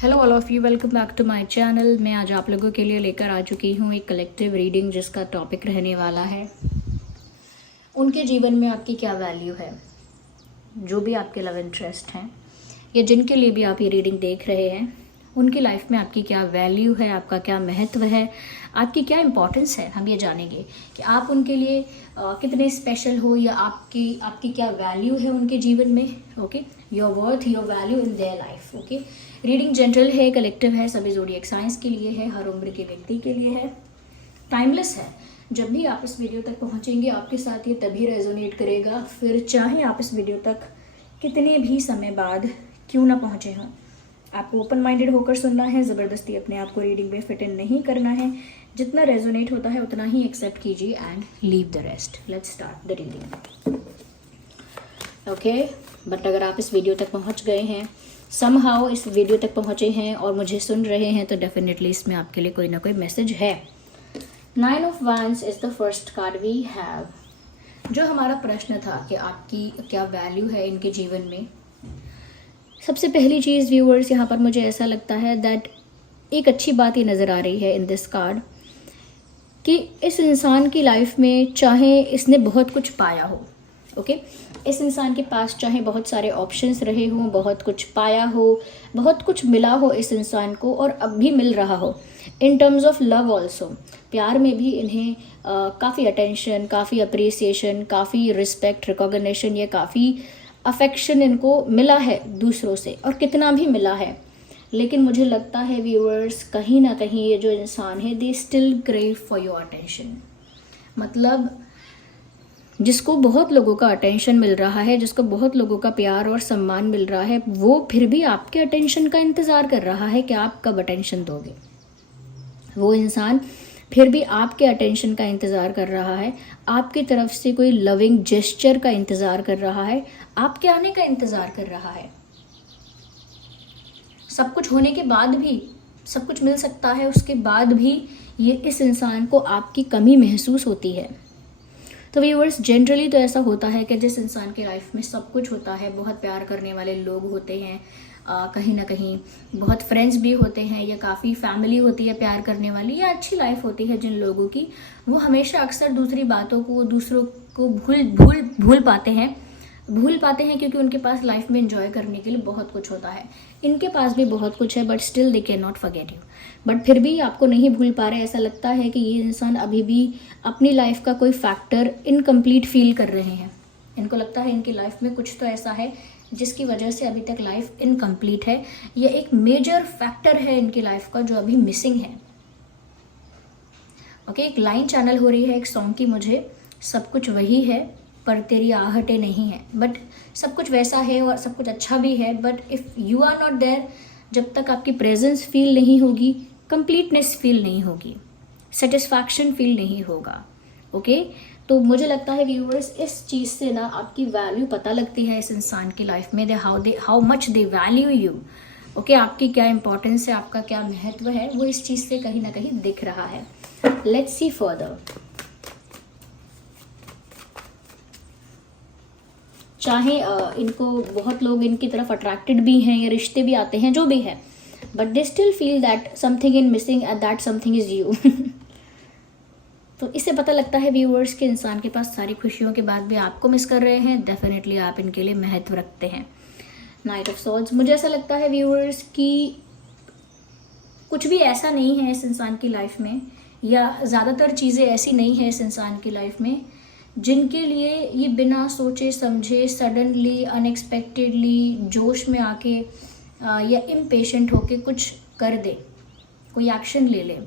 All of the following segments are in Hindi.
Hello all of you, welcome back to my channel. मैं आज आप लोगों के लिए लेकर आ चुकी हूँ एक कलेक्टिव रीडिंग जिसका टॉपिक रहने वाला है उनके जीवन में आपकी क्या वैल्यू है। जो भी आपके लव इंटरेस्ट हैं या जिनके लिए भी आप ये रीडिंग देख रहे हैं, उनकी लाइफ में आपकी क्या वैल्यू है, आपका क्या महत्व है, आपकी क्या इम्पोर्टेंस है। हम ये जानेंगे कि आप उनके लिए कितने स्पेशल हो या आपकी क्या वैल्यू है उनके जीवन में। Okay, your worth, your value in their life. Okay, reading general है, कलेक्टिव है, सभी ज़ोडिएक साइंस के लिए है, हर उम्र के व्यक्ति के लिए है, टाइमलेस है। जब भी आप इस वीडियो तक पहुंचेंगे आपके साथ ये तभी रेजोनेट करेगा, फिर चाहे आप इस वीडियो तक कितने भी समय बाद क्यों ना पहुंचे हों। आपको ओपन माइंडेड होकर सुनना है, ज़बरदस्ती अपने आप को रीडिंग में फिट इन नहीं करना है। जितना रेजोनेट होता है उतना ही एक्सेप्ट कीजिए and leave the rest. Let's start the reading. Okay, but अगर आप इस वीडियो तक पहुंच गए हैं, समहाउ इस वीडियो तक पहुंचे हैं और मुझे सुन रहे हैं, तो डेफिनेटली इसमें आपके लिए कोई ना कोई मैसेज है। 9 of wands is the first card we have. जो हमारा प्रश्न था कि आपकी क्या वैल्यू है इनके जीवन में, सबसे पहली चीज़ व्यूअर्स यहाँ पर मुझे ऐसा लगता है दैट एक अच्छी बात ये नज़र आ रही है इन दिस कार्ड कि इस इंसान की लाइफ में चाहे इसने बहुत कुछ पाया हो, ओके, इस इंसान के पास चाहे बहुत सारे ऑप्शंस रहे हों, बहुत कुछ पाया हो, बहुत कुछ मिला हो इस इंसान को और अब भी मिल रहा हो in terms of love also. प्यार में भी इन्हें काफ़ी अटेंशन, काफ़ी अप्रिसिएशन, काफ़ी रिस्पेक्ट, रिकॉग्निशन या काफ़ी अफेक्शन इनको मिला है दूसरों से, और कितना भी मिला है। लेकिन मुझे लगता है व्यूअर्स, कहीं ना कहीं ये जो इंसान है they still crave for your attention. मतलब जिसको बहुत लोगों का अटेंशन मिल रहा है, जिसको बहुत लोगों का प्यार और सम्मान मिल रहा है, वो फिर भी आपके अटेंशन का इंतज़ार कर रहा है कि आप कब अटेंशन दोगे। वो इंसान फिर भी आपके अटेंशन का इंतज़ार कर रहा है, आपकी तरफ से कोई लविंग जेस्चर का इंतज़ार कर रहा है, आपके आने का इंतज़ार कर रहा है। सब कुछ होने के बाद भी, सब कुछ मिल सकता है, उसके बाद भी ये इस इंसान को आपकी कमी महसूस होती है। तो व्यूअर्स, जनरली तो ऐसा होता है कि जिस इंसान की लाइफ में सब कुछ होता है, बहुत प्यार करने वाले लोग होते हैं, कहीं ना कहीं बहुत फ्रेंड्स भी होते हैं, या काफ़ी फैमिली होती है प्यार करने वाली, या अच्छी लाइफ होती है जिन लोगों की, वो हमेशा अक्सर दूसरी बातों को, दूसरों को भूल पाते हैं क्योंकि उनके पास लाइफ में एंजॉय करने के लिए बहुत कुछ होता है। इनके पास भी बहुत कुछ है, but still they can not forget you. But फिर भी आपको नहीं भूल पा रहे। ऐसा लगता है कि ये इंसान अभी भी अपनी लाइफ का कोई फैक्टर इनकम्प्लीट फील कर रहे हैं। इनको लगता है इनकी लाइफ में कुछ तो ऐसा है जिसकी वजह से अभी तक लाइफ इनकम्प्लीट है, या एक मेजर फैक्टर है इनकी लाइफ का जो अभी मिसिंग है। ओके, एक लाइन चैनल हो रही है एक सॉन्ग की मुझे, सब कुछ वही है पर तेरी आहटें नहीं है। बट सब कुछ वैसा है और सब कुछ अच्छा भी है, but if you are not there, जब तक आपकी प्रेजेंस फील नहीं होगी, कंप्लीटनेस फील नहीं होगी, सेटिस्फैक्शन फील नहीं होगा। ओके, तो मुझे लगता है व्यूअर्स, इस चीज़ से ना आपकी वैल्यू पता लगती है इस इंसान की लाइफ में, how much they value you. Okay, आपकी क्या इंपॉर्टेंस है, आपका क्या महत्व है, वो इस चीज़ से कहीं ना कहीं दिख रहा है। Let's see further. चाहे इनको बहुत लोग इनकी तरफ अट्रैक्टेड भी हैं या रिश्ते भी आते हैं, जो भी है, but they still feel that something in missing and that something is you. तो इससे पता लगता है व्यूअर्स के इंसान के पास सारी खुशियों के बाद भी आपको मिस कर रहे हैं। डेफिनेटली आप इनके लिए महत्व रखते हैं। नाइट ऑफ सॉर्ड्स, मुझे ऐसा लगता है व्यूअर्स कि कुछ भी ऐसा नहीं है इस इंसान की लाइफ में, या ज़्यादातर चीज़ें ऐसी नहीं है इस इंसान की लाइफ में जिनके लिए ये बिना सोचे समझे सडनली, अनएक्सपेक्टेडली, जोश में आके या इम्पेशेंट होके कुछ कर दे, कोई एक्शन ले ले।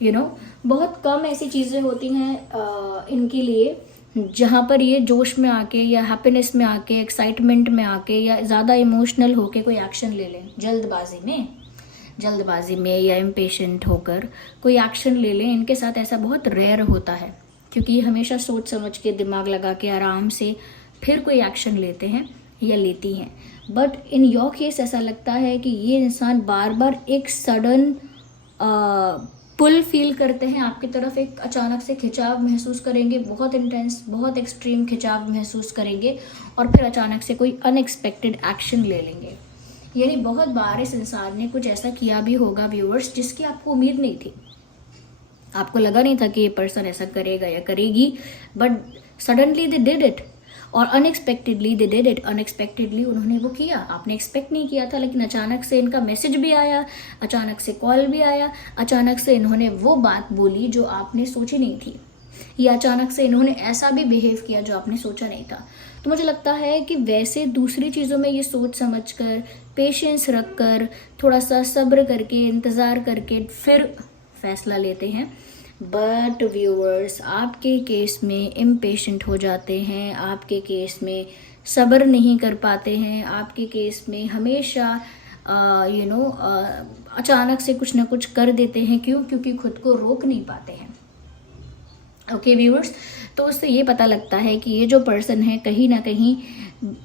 यू नो, बहुत कम ऐसी चीज़ें होती हैं इनके लिए जहाँ पर ये जोश में आके या हैप्पीनेस में आके, एक्साइटमेंट में आके या ज़्यादा इमोशनल होके कोई एक्शन ले लें, जल्दबाजी में या इम्पेशेंट होकर कोई एक्शन ले लें। इनके साथ ऐसा बहुत रेयर होता है, क्योंकि ये हमेशा सोच समझ के, दिमाग लगा के, आराम से फिर कोई एक्शन लेते हैं या लेती हैं। बट इन योर केस ऐसा लगता है कि ये इंसान बार बार एक सडन पुल फील करते हैं आपकी तरफ, एक अचानक से खिंचाव महसूस करेंगे, बहुत इंटेंस, बहुत एक्सट्रीम खिंचाव महसूस करेंगे, और फिर अचानक से कोई अनएक्सपेक्टेड एक्शन ले लेंगे। यानी बहुत बार इस इंसान ने कुछ ऐसा किया भी होगा व्यूअर्स जिसकी आपको उम्मीद नहीं थी, आपको लगा नहीं था कि ये पर्सन ऐसा करेगा या करेगी, but suddenly they did it, और unexpectedly they did it, unexpectedly उन्होंने वो किया। आपने एक्सपेक्ट नहीं किया था, लेकिन अचानक से इनका मैसेज भी आया, अचानक से कॉल भी आया, अचानक से इन्होंने वो बात बोली जो आपने सोची नहीं थी, या अचानक से इन्होंने ऐसा भी बिहेव किया जो आपने सोचा नहीं था। तो मुझे लगता है कि वैसे दूसरी चीज़ों में ये सोच समझ कर, पेशेंस रख कर, थोड़ा सा सब्र करके, इंतज़ार करके फिर फैसला लेते हैं। बट व्यूअर्स, आपके केस में इम्पेशेंट हो जाते हैं, आपके केस में सब्र नहीं कर पाते हैं, आपके केस में हमेशा अचानक से कुछ ना कुछ कर देते हैं। क्यों? क्योंकि खुद को रोक नहीं पाते हैं। ओके व्यूअर्स, तो उससे ये पता लगता है कि ये जो पर्सन है कहीं ना कहीं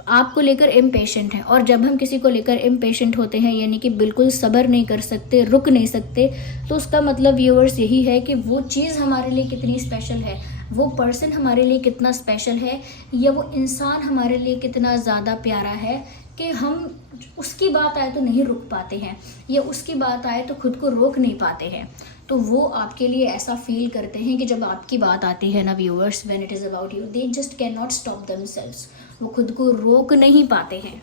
आपको लेकर इम्पेशेंट है। और जब हम किसी को लेकर इम्पेशेंट होते हैं, यानी कि बिल्कुल सब्र नहीं कर सकते, रुक नहीं सकते, तो उसका मतलब व्यूअर्स यही है कि वो चीज़ हमारे लिए कितनी स्पेशल है, वो पर्सन हमारे लिए कितना स्पेशल है, या वो इंसान हमारे लिए कितना ज़्यादा प्यारा है कि हम उसकी बात आए तो नहीं रुक पाते हैं, या उसकी बात आए तो खुद को रोक नहीं पाते हैं। तो वो आपके लिए ऐसा फील करते हैं कि जब आपकी बात आती है ना viewers, when it is about you, they just can not stop themselves, वो खुद को रोक नहीं पाते हैं।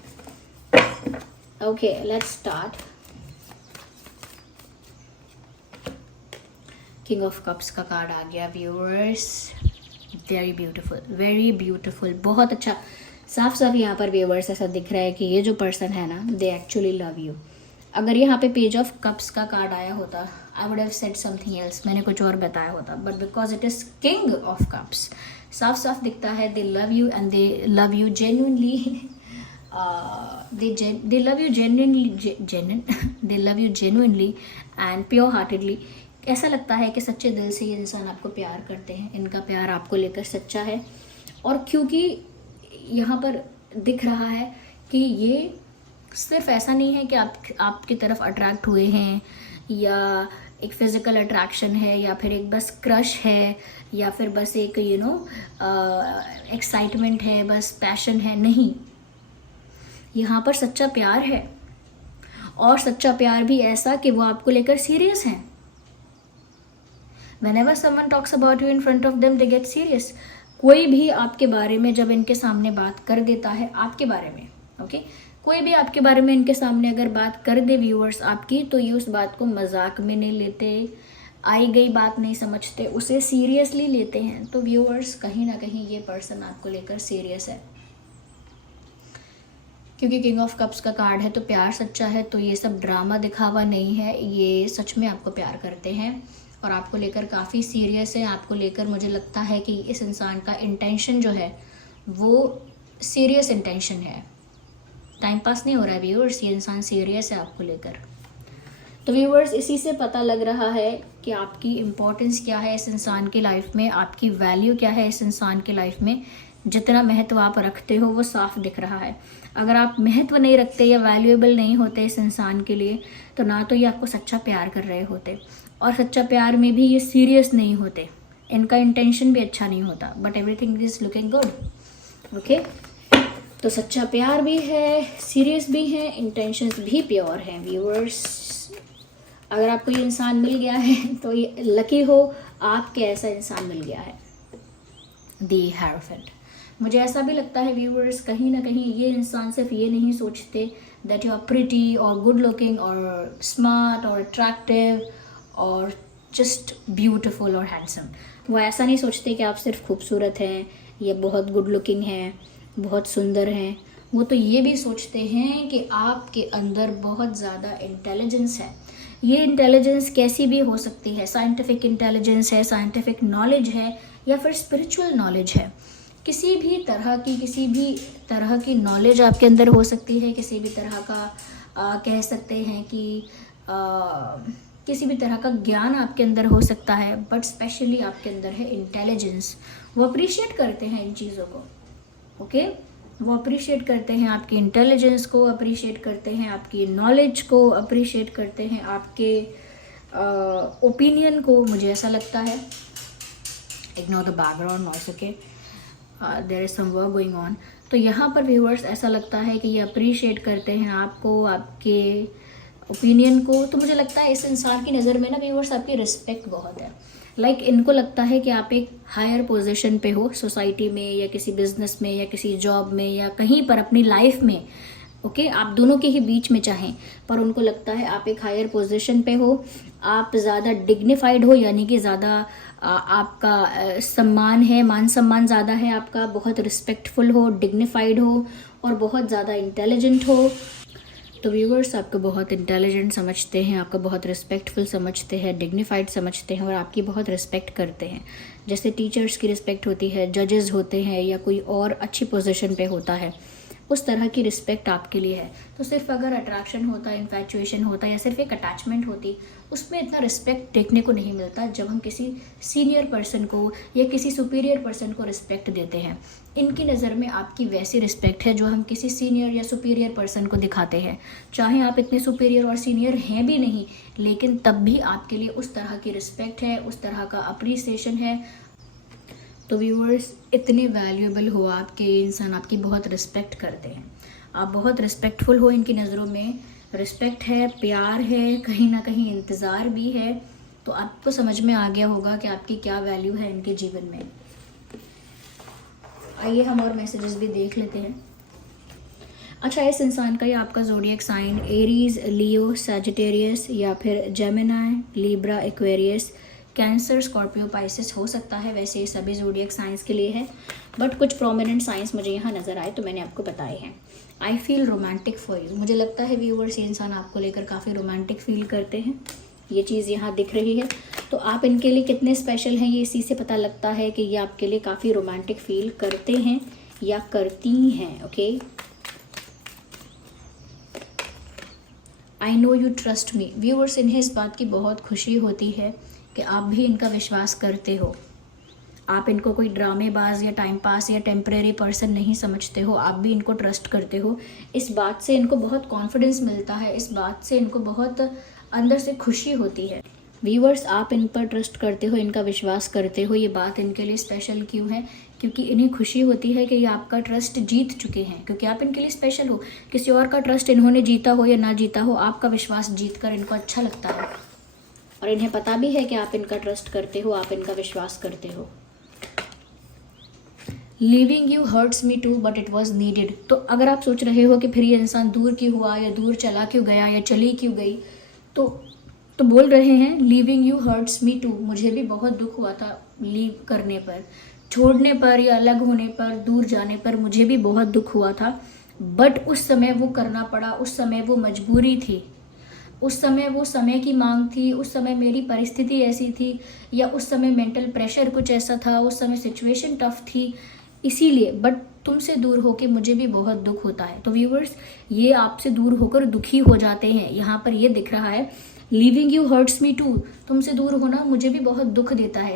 Okay, let's start. King of cups का कार्ड आ गया viewers, very beautiful, very beautiful, बहुत अच्छा। साफ साफ यहाँ पर व्यूअर्स ऐसा दिख रहा है कि ये जो पर्सन है ना, दे एक्चुअली लव यू। अगर यहाँ पे पेज ऑफ कप्स का कार्ड आया होता, I would have said something else, मैंने कुछ और बताया होता, but because it is king of cups, साफ साफ दिखता है दे love you and they love you genuinely, they love you genuinely and pure heartedly। ऐसा लगता है कि सच्चे दिल से ये इंसान आपको प्यार करते हैं, इनका प्यार आपको लेकर सच्चा है। और क्योंकि यहाँ पर दिख रहा है कि ये सिर्फ ऐसा नहीं है कि आपकी तरफ अट्रैक्ट हुए हैं, या एक फिज़िकल अट्रैक्शन है, या फिर एक बस क्रश है, या फिर बस एक एक्साइटमेंट है, बस पैशन है, नहीं, यहाँ पर सच्चा प्यार है। और सच्चा प्यार भी ऐसा कि वो आपको लेकर सीरियस हैं। Whenever someone talks about you in front of them, they get serious। कोई भी आपके बारे में जब इनके सामने बात कर देता है, आपके बारे में, ओके, कोई भी आपके बारे में इनके सामने अगर बात कर दे व्यूअर्स आपकी, तो ये उस बात को मजाक में नहीं लेते, आई गई बात नहीं समझते, उसे सीरियसली लेते हैं। तो व्यूअर्स, कहीं ना कहीं ये पर्सन आपको लेकर सीरियस है, क्योंकि किंग ऑफ कप्स का कार्ड है तो प्यार सच्चा है। तो ये सब ड्रामा दिखावा नहीं है, ये सच में आपको प्यार करते हैं और आपको लेकर काफ़ी सीरियस है। आपको लेकर मुझे लगता है कि इस इंसान का इंटेंशन जो है वो सीरियस इंटेंशन है, टाइम पास नहीं हो रहा है व्यूअर्स, ये इंसान सीरियस है आपको लेकर। तो व्यूअर्स, इसी से पता लग रहा है कि आपकी इम्पोर्टेंस क्या है इस इंसान की लाइफ में, आपकी वैल्यू क्या है इस इंसान की लाइफ में। जितना महत्व आप रखते हो वो साफ दिख रहा है। अगर आप महत्व नहीं रखते या वैल्यूएबल नहीं होते इस इंसान के लिए, तो ना तो ये आपको सच्चा प्यार कर रहे होते, और सच्चा प्यार में भी ये सीरियस नहीं होते, इनका इंटेंशन भी अच्छा नहीं होता, but everything is looking good. Okay, तो सच्चा प्यार भी है, सीरियस भी है, इंटेंशंस भी प्योर हैं व्यूअर्स। अगर आपको ये इंसान मिल गया है तो ये लकी हो, आपके ऐसा इंसान मिल गया है, दी हेरोफेंट। मुझे ऐसा भी लगता है व्यूअर्स, कहीं ना कहीं ये इंसान सिर्फ ये नहीं सोचते दैट यू आर प्रिटी और गुड लुकिंग और स्मार्ट और अट्रैक्टिव और जस्ट ब्यूटिफुल और हैंडसम। वो ऐसा नहीं सोचते कि आप सिर्फ खूबसूरत हैं या बहुत गुड लुकिंग हैं, बहुत सुंदर हैं। वो तो ये भी सोचते हैं कि आपके अंदर बहुत ज़्यादा इंटेलिजेंस है। ये इंटेलिजेंस कैसी भी हो सकती है, साइंटिफिक इंटेलिजेंस है, साइंटिफिक नॉलेज है, या फिर स्पिरिचुअल नॉलेज है। किसी भी तरह की नॉलेज आपके अंदर हो सकती है, किसी भी तरह का कह सकते हैं कि किसी भी तरह का ज्ञान आपके अंदर हो सकता है, बट स्पेशली आपके अंदर है इंटेलिजेंस। वो अप्रिशिएट करते हैं इन चीज़ों को, ओके, वो अप्रिशिएट करते हैं आपकी इंटेलिजेंस को, अप्रिशिएट करते हैं आपकी नॉलेज को, अप्रिशिएट करते हैं आपके ओपिनियन को। मुझे ऐसा लगता है, ignore the background noise, okay, there is some work going on. तो यहाँ पर व्यूअर्स ऐसा लगता है कि ये अप्रिशिएट करते हैं आपको, आपके ओपिनियन को। तो मुझे लगता है इस इंसान की नज़र में ना व्यूअर्स आपकी रिस्पेक्ट बहुत है। लाइक इनको लगता है कि आप एक हायर पोजीशन पे हो सोसाइटी में, या किसी बिजनेस में, या किसी जॉब में, या कहीं पर अपनी लाइफ में। ओके, आप दोनों के ही बीच में चाहें, पर उनको लगता है आप एक हायर पोजीशन पे हो, आप ज़्यादा डिग्निफाइड हो, यानी कि ज़्यादा आपका सम्मान है, मान सम्मान ज़्यादा है आपका, बहुत रिस्पेक्टफुल हो, डिग्निफाइड हो और बहुत ज़्यादा इंटेलिजेंट हो। तो व्यूअर्स आपको बहुत इंटेलिजेंट समझते हैं, आपको बहुत रिस्पेक्टफुल समझते हैं, डिग्निफाइड समझते हैं और आपकी बहुत रिस्पेक्ट करते हैं। जैसे टीचर्स की रिस्पेक्ट होती है, जजेस होते हैं, या कोई और अच्छी पोजीशन पे होता है, उस तरह की रिस्पेक्ट आपके लिए है। तो सिर्फ अगर अट्रैक्शन होता, इन्फैचुएशन होता, या सिर्फ एक अटैचमेंट होती, उसमें इतना रिस्पेक्ट देखने को नहीं मिलता जब हम किसी सीनियर पर्सन को या किसी सुपीरियर पर्सन को रिस्पेक्ट देते हैं। इनकी नज़र में आपकी वैसी रिस्पेक्ट है जो हम किसी सीनियर या सुपीरियर पर्सन को दिखाते हैं। चाहे आप इतने सुपीरियर और सीनियर हैं भी नहीं, लेकिन तब भी आपके लिए उस तरह की रिस्पेक्ट है, उस तरह का अप्रिसिएशन है। तो व्यूअर्स, इतने वैल्यूएबल हो आपके इंसान, आपकी बहुत रिस्पेक्ट करते हैं, आप बहुत रिस्पेक्टफुल हो इनकी नज़रों में। रिस्पेक्ट है, प्यार है, कहीं ना कहीं इंतज़ार भी है। तो आपको समझ में आ गया होगा कि आपकी क्या वैल्यू है इनके जीवन में। आइए हम और मैसेजेस भी देख लेते हैं। अच्छा, इस इंसान का या आपका ज़ोडिएक साइन एरीज, लियो, सैजिटेरियस या फिर Gemini, Libra, Aquarius, cancer, Scorpio, Pisces हो सकता है। वैसे ये सभी ज़ोडिएक साइंस के लिए है, बट कुछ प्रोमिनेंट साइंस मुझे यहाँ नज़र आए तो मैंने आपको बताए हैं। I feel romantic for you, मुझे लगता है व्यूअर्स ये इंसान आपको लेकर काफ़ी रोमांटिक फील करते हैं, ये चीज़ यहाँ दिख रही है। तो आप इनके लिए कितने स्पेशल हैं ये इसी से पता लगता है कि ये आपके लिए काफ़ी रोमांटिक फील करते हैं या करती हैं। Okay, I know you trust me, viewers इन्हें इस बात की बहुत खुशी होती है कि आप भी इनका विश्वास करते हो। आप इनको कोई ड्रामेबाज या टाइम पास या टेम्परेरी पर्सन नहीं समझते हो, आप भी इनको ट्रस्ट करते हो। इस बात से इनको बहुत कॉन्फिडेंस मिलता है, इस बात से इनको बहुत अंदर से खुशी होती है। व्यूअर्स, आप इन पर ट्रस्ट करते हो, इनका विश्वास करते हो, ये बात इनके लिए स्पेशल क्यों है? क्योंकि इन्हें खुशी होती है कि ये आपका ट्रस्ट जीत चुके हैं, क्योंकि आप इनके लिए स्पेशल हो। किसी और का ट्रस्ट इन्होंने जीता हो या ना जीता हो, आपका विश्वास जीत कर इनको अच्छा लगता है और इन्हें पता भी है कि आप इनका ट्रस्ट करते हो, आप इनका विश्वास करते हो। Leaving you hurts me too but it was needed, तो अगर आप सोच रहे हो कि फिर ये इंसान दूर क्यों हुआ, या दूर चला क्यों गया, या चली क्यों गई, तो बोल रहे हैं leaving you hurts me too, मुझे भी बहुत दुख हुआ था लीव करने पर, छोड़ने पर, या अलग होने पर, दूर जाने पर मुझे भी बहुत दुख हुआ था। बट उस समय वो करना पड़ा, उस समय वो मजबूरी थी, उस समय वो समय की मांग थी, उस समय मेरी परिस्थिति ऐसी थी, या उस समय मेंटल प्रेशर कुछ ऐसा था, उस समय सिचुएशन टफ थी, इसीलिए। बट तुमसे दूर होके मुझे भी बहुत दुख होता है। तो व्यूअर्स, ये आपसे दूर होकर दुखी हो जाते हैं। यहाँ पर ये दिख रहा है living you hurts me too, तुमसे दूर होना मुझे भी बहुत दुख देता है।